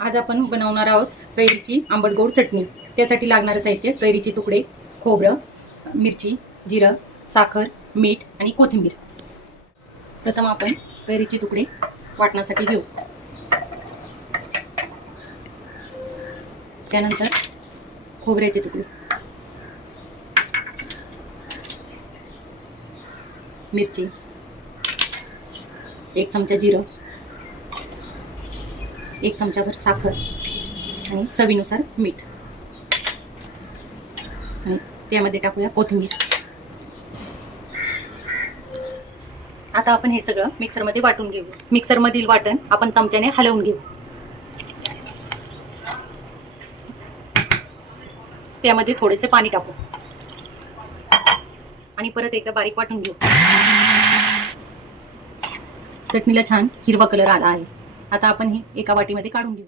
आज आपण बनवणार आहोत कैरीची आंबट गोड चटणी। त्यासाठी लागणारे साहित्य: कैरीचे तुकडे, खोबरं, मिरची, जिरं, साखर, मीठ आणि कोथिंबीर। प्रथम आपण कैरीचे तुकडे वाटण्यासाठी घेऊ। त्यानंतर खोबऱ्याचे तुकडे, मिरची, 1 चमचा जिरं, 1 चमचाभर साखर आणि चवीनुसार मीठ, आणि त्यामध्ये टाकूया कोथिंबीर। आता आपण हे सगळं मिक्सरमध्ये वाटून घेऊ। मिक्सरमधील वाटण आपण चमच्याने हलवून घेऊ। त्यामध्ये थोडेसे पाणी टाकू आणि परत एकदा बारीक वाटून घेऊ। चटणीला छान हिरवा कलर आला आहे। आता आपण ही एका वाटीमध्ये काढून घेऊ।